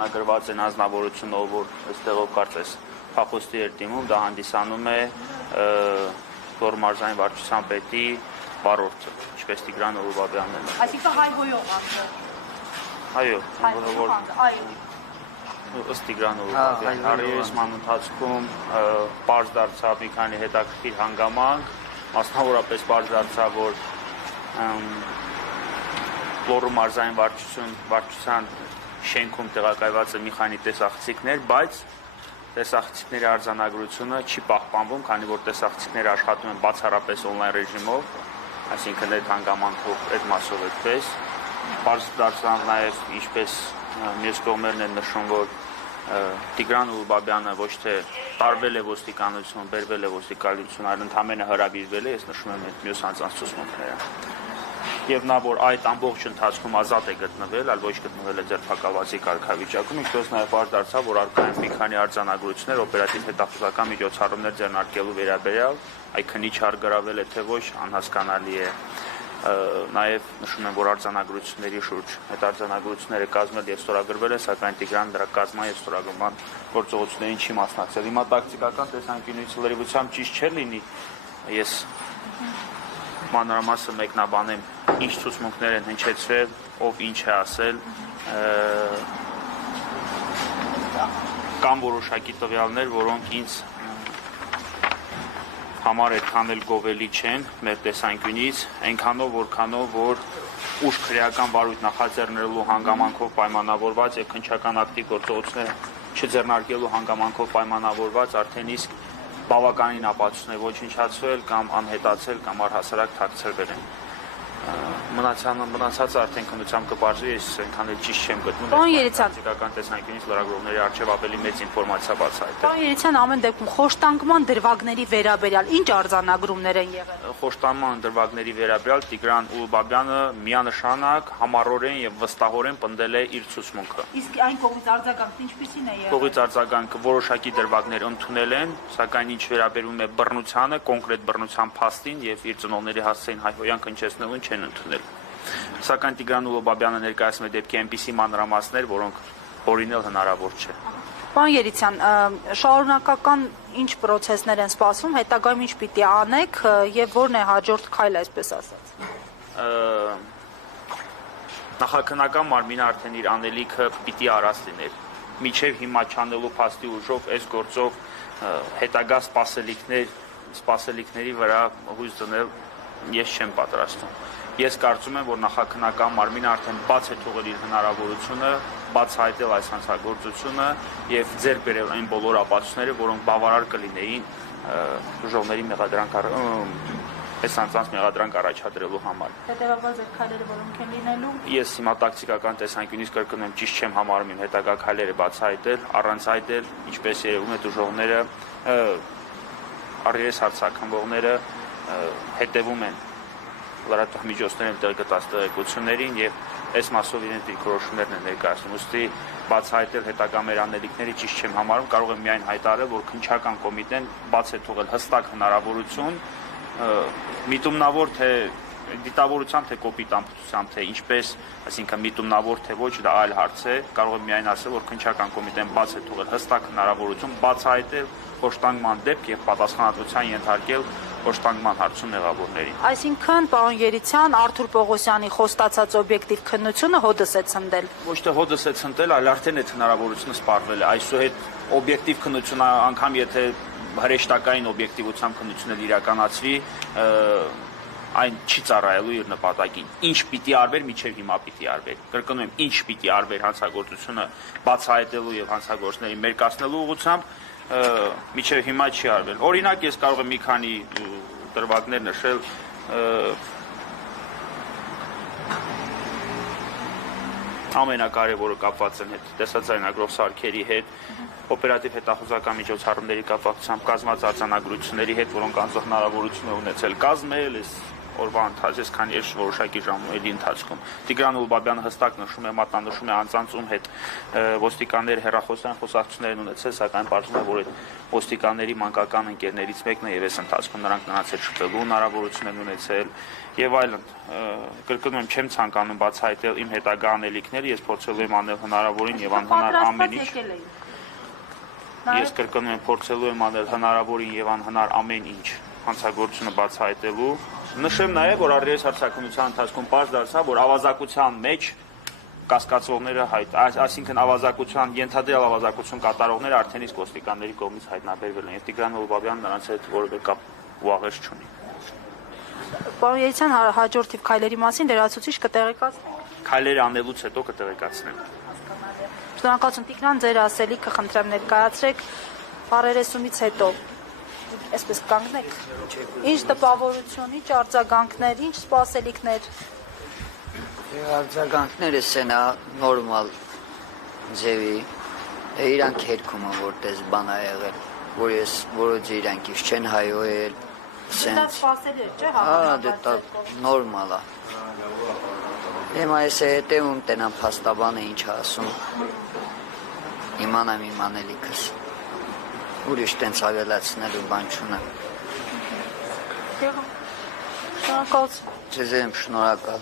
Գրված են անձնավորությունով, որ այստեղով կարծես փախուստի էր դիմում, դա հանդիսանում է Լոռու մարզային վարչության պետի վարորդը, ինչպես Տիգրան Ուլուբաբյանն է։ Այսինքն հայհոյող անձը։ Այո, ըստ Տիգրան Ուլուբաբյանի հարցման ընթացքում պարզ դարձավ մի քանի հետաքրքիր հանգամանք, մասնավորապես պարզ դարձավ, որ Լոռու մարզային վարչության շենքում տեղակայված է մի քանի տեսախցիկներ, բայց տեսախցիկների արձանագրությունը չի պահպանվում, քանի որ տեսախցիկները աշխատում են բացառապես on-line ռեժիմով, այսինքն այդ հանգամանքով, այդ մասով այդպես։ Պարզ դարձավ նաև, ինչպես մյուս կողմերն են նշում, որ Տիգրան Ուլուբաբյանը ոչ թե տարվել է ոստիկանություն, բերվել է ոստիկանություն, այլ ընդամենը հրավիրվել է, ես նշում եմ այդ մյուս անձանց ցուցմունքները։ Եվ նա, որ այդ ամբողջ ընթացքում ազատ է գտնվել, այլ ոչ գտնվել է ձերբակալվածի կարգավիճակում, ինչպես նաև պարզ դարձավ, որ առկա են մի քանի արձանագրություններ օպերատիվ հետախուզական միջոցառումներ ձեռնարկելու վերաբերյալ, այ քննիչ հարգարավել է թե ոչ, անհասկանալի է։ Նաև նշում են, որ արձանագրությունների շուրջ այդ արձանագրությունները կազմել եւ ստորագրվել են, սակայն Տիգրան դրա կազմման եւ ստորագրման գործողություններին չի մասնակցել։ Հիմա տակտիկական տեսանկյունից լրիվությամբ ճիշտ չէ լինի, ես մանրամասը մեկնաբանեմ, ինչ ցուցմունքներ են հնչեցրել, ով ինչ է ասել, կան որոշակի տվյալներ, որոնք ինձ համար այդքան էլ գովելի չեն մեր տեսանկյունից, այնքանով, որքանով, որ ուժ քրեական վարույթ նախաձեռնելու հանգամանքով պայմանավորված եւ քննչական ակտի գործողությունները չձեռնարկելու հանգամանքով պայմանավորված արդեն իսկ բավականին ապացույցներ ոչնչացվել կամ անհետացել կամ առհասարակ թաքցրվել են։ Մնացածը արդեն քննությամբ կպարզվի, ես այնքան էլ ճիշտ չեմ գտնում։ Տակտիկական տեսանկյունից լրագրողների առջև ավելի մեծ ինֆորմացիա բացահայտել։ Պարոն Երիցյան, ամեն դեպքում խոշտանգման դրվագների վերաբերյալ ինչ արձանագրումներ են եղել։ Խոշտանգման դրվագների վերաբերյալ Տիգրան Ուլուբաբյանը միանշանակ, համառորեն եւ վստահորեն պնդել է իր ցուցմունքը։ Իսկ այն կողմից արձագանքն ինչպիսին է եղել։ Կողմից արձագանքը որոշակի դրվագներ ընդունել են, սակայն ինչ վերաբերում է բռնությանը, կոնկրետ բռնության փաստին եւ իր ծնողների հասցեին հայհոյանք հնչեցնելուն չեն ընդունել։ Սակայն Տիգրան Ուլուբաբյանը ներկայացնում է դեպքի այնպիսի մանրամասներ, որոնք օրինել հնարավոր չէ։ Պարոն Երիցյան, շարունակական ինչ պրոցեսներ են սպասվում, հետագայում ինչ պիտի անեք եւ որն է հաջորդ քայլը, այսպես ասած։ Նախաքննական մարմինը արդեն իր անելիքը պիտի արած լիներ։ Միջև հիմա չանելու փաստի ուժով այս գործով հետագա սպասելիքների վրա հույս դնել ես չեմ պատրաստում։ Ես կարծում եմ, որ նախաքննական մարմինը արդեն բաց է թողել իր հնարավորությունը բացահայտել այս հանցագործությունը եւ ձեռք բերել այն բոլոր ապացույցները, որոնք բավարար կլինեին ժողովների մեղադրանք այս անձանց մեղադրանք առաջադրելու համար։ Հետևաբար ձեր քայլերը որոնք են լինելու։ Ես հիմա տակտիկական տեսանկյունից կրկնում եմ, ճիշտ չեմ համարում իմ հետագա քայլերը բացահայտել, առանց այդ էլ, ինչպես երևում է, դժողները առերես հարցաքննողները հետևում են լրատվամիջոցներում տեղ գտած տեղեկություններին եւ այս մասով իրենց դիրքորոշումներն են ներկայացնում։ Ուստի բացահայտել հետագա մեր անելիքների ճիշտ չեմ համարում, կարող եմ միայն հայտարարել, որ քննչական կոմիտեն բաց է թողել հստակ հնարավորություն միտումնավոր թե դիտավորությամբ թե կոպիտ ամբողջությամբ թե ինչպես, այսինքն միտումնավոր թե ոչ, դա այլ հարց է, կարող եմ միայն ասել, որ քննչական կոմիտեն բաց է թողել հստակ հնարավորություն բացահայտել խոշտանգման դեպք եւ պատասխանատվության ենթարկել խոշտանգման հարցում մեղավորներին։ Այսինքն, պարոն Երիցյան, Արթուր Պողոսյանի խոստացած օբյեկտիվ քննությունը հոդս է ցնդել։ Ոչ թե հոդս է ցնդել, այլ արդեն այդ հնարավորությունը սպառվել է։ Այսուհետ օբյեկտիվ քննությունը, անգամ եթե հրեշտակային օբյեկտիվությամբ քննությունը իրականացվի, այն չի ծառայելու իր նպատակին։ Ինչ պիտի արվեր, միջև հիմա պիտի արվեր։ Կրկնում եմ, ինչ պիտի արվեր հանցագործությունը բացահայտելու եւ հանցագործների մերկացնելու ուղղությամբ, միջև հիմա չի արվել։ Օրինակ, ես կարող եմ մի քանի դրվագներ նշել, ամենակարևորը կապված են տեսաձայնագրող սարքերի հետ, օպերատիվ հետախուզական միջոցառումների կապակցությամբ կազմած արձանագրությունների հետ, որոնք անձը հնարավորություն է ունեցել կազմել, այս օրվա ընթացքում, քանի ես որոշակի ժամերի ընթացքում։ Տիգրան Ուլբաբյանը հստակ նշում է, մատնանշում է անձանց ում հետ ոստիկանները հեռախոսային խոսակցություններ են ունեցել, սակայն պարզվում է, որ այդ ոստիկանների մանկական ընկերներից մեկն է եւ այս ընթացքում նրանք նրանց հետ շփվելու հնարավորություն են ունեցել եւ այլն։ Կրկնում եմ, չեմ ցանկանում բացահայտել իմ հետագա անելիքները, ես փորձելու եմ անել հնարավորին եւ անհնար ամեն ինչ։ Ես կրկնում եմ, փորձելու եմ անել հնարավորին եւ անհնար ամեն ինչ հանցագործությունը բացահայտելու։ Նշեմ նաեւ, որ առերես հարցակնության ընթացքում պարզ դարձավ, որ ավազակության մեջ կասկածողները այսինքն ավազակության ենթադրյալ ավազակություն կատարողները արդեն իսկ ոստիկանների կողմից հայտնաբերվել են եւ Տիգրան Ուլբաբյանն նրանց հետ որևէ կապ ու աղերս չունի։ Պարոն Երիցյան, հաջորդիվ քայլերի մասին լրացուցիչ կտեղեկացնեք։ Քայլերը անելուց հետո կտեղեկացնեմ։ Շնորհակալություն Տիգրան, ձեր ասելիքը խնդրեմ ներկայացրեք առերեսումից հետո։ Այսպես կանգնեք։ Ինչ տպավորություն, ինչ արձագանքներ, ինչ սպասելիքներ։ Արձագանքները սենա նորմալ ձևի, իրանք հետքում են, որ տես բան է եղել, որ ես որոց իրանք իշ չեն հայոյել, Դա սպասելի է, չէ՞, դա նորմալ է։ Հիմա ես հետևում տենամ փաստաբանը ինչ ասում, իմանամ իմ անելիքս, ուրիշ տենց ավելացնելու բան չունեմ։ Շնորհակալություն։ Ձեզ եմ շնորհակալ։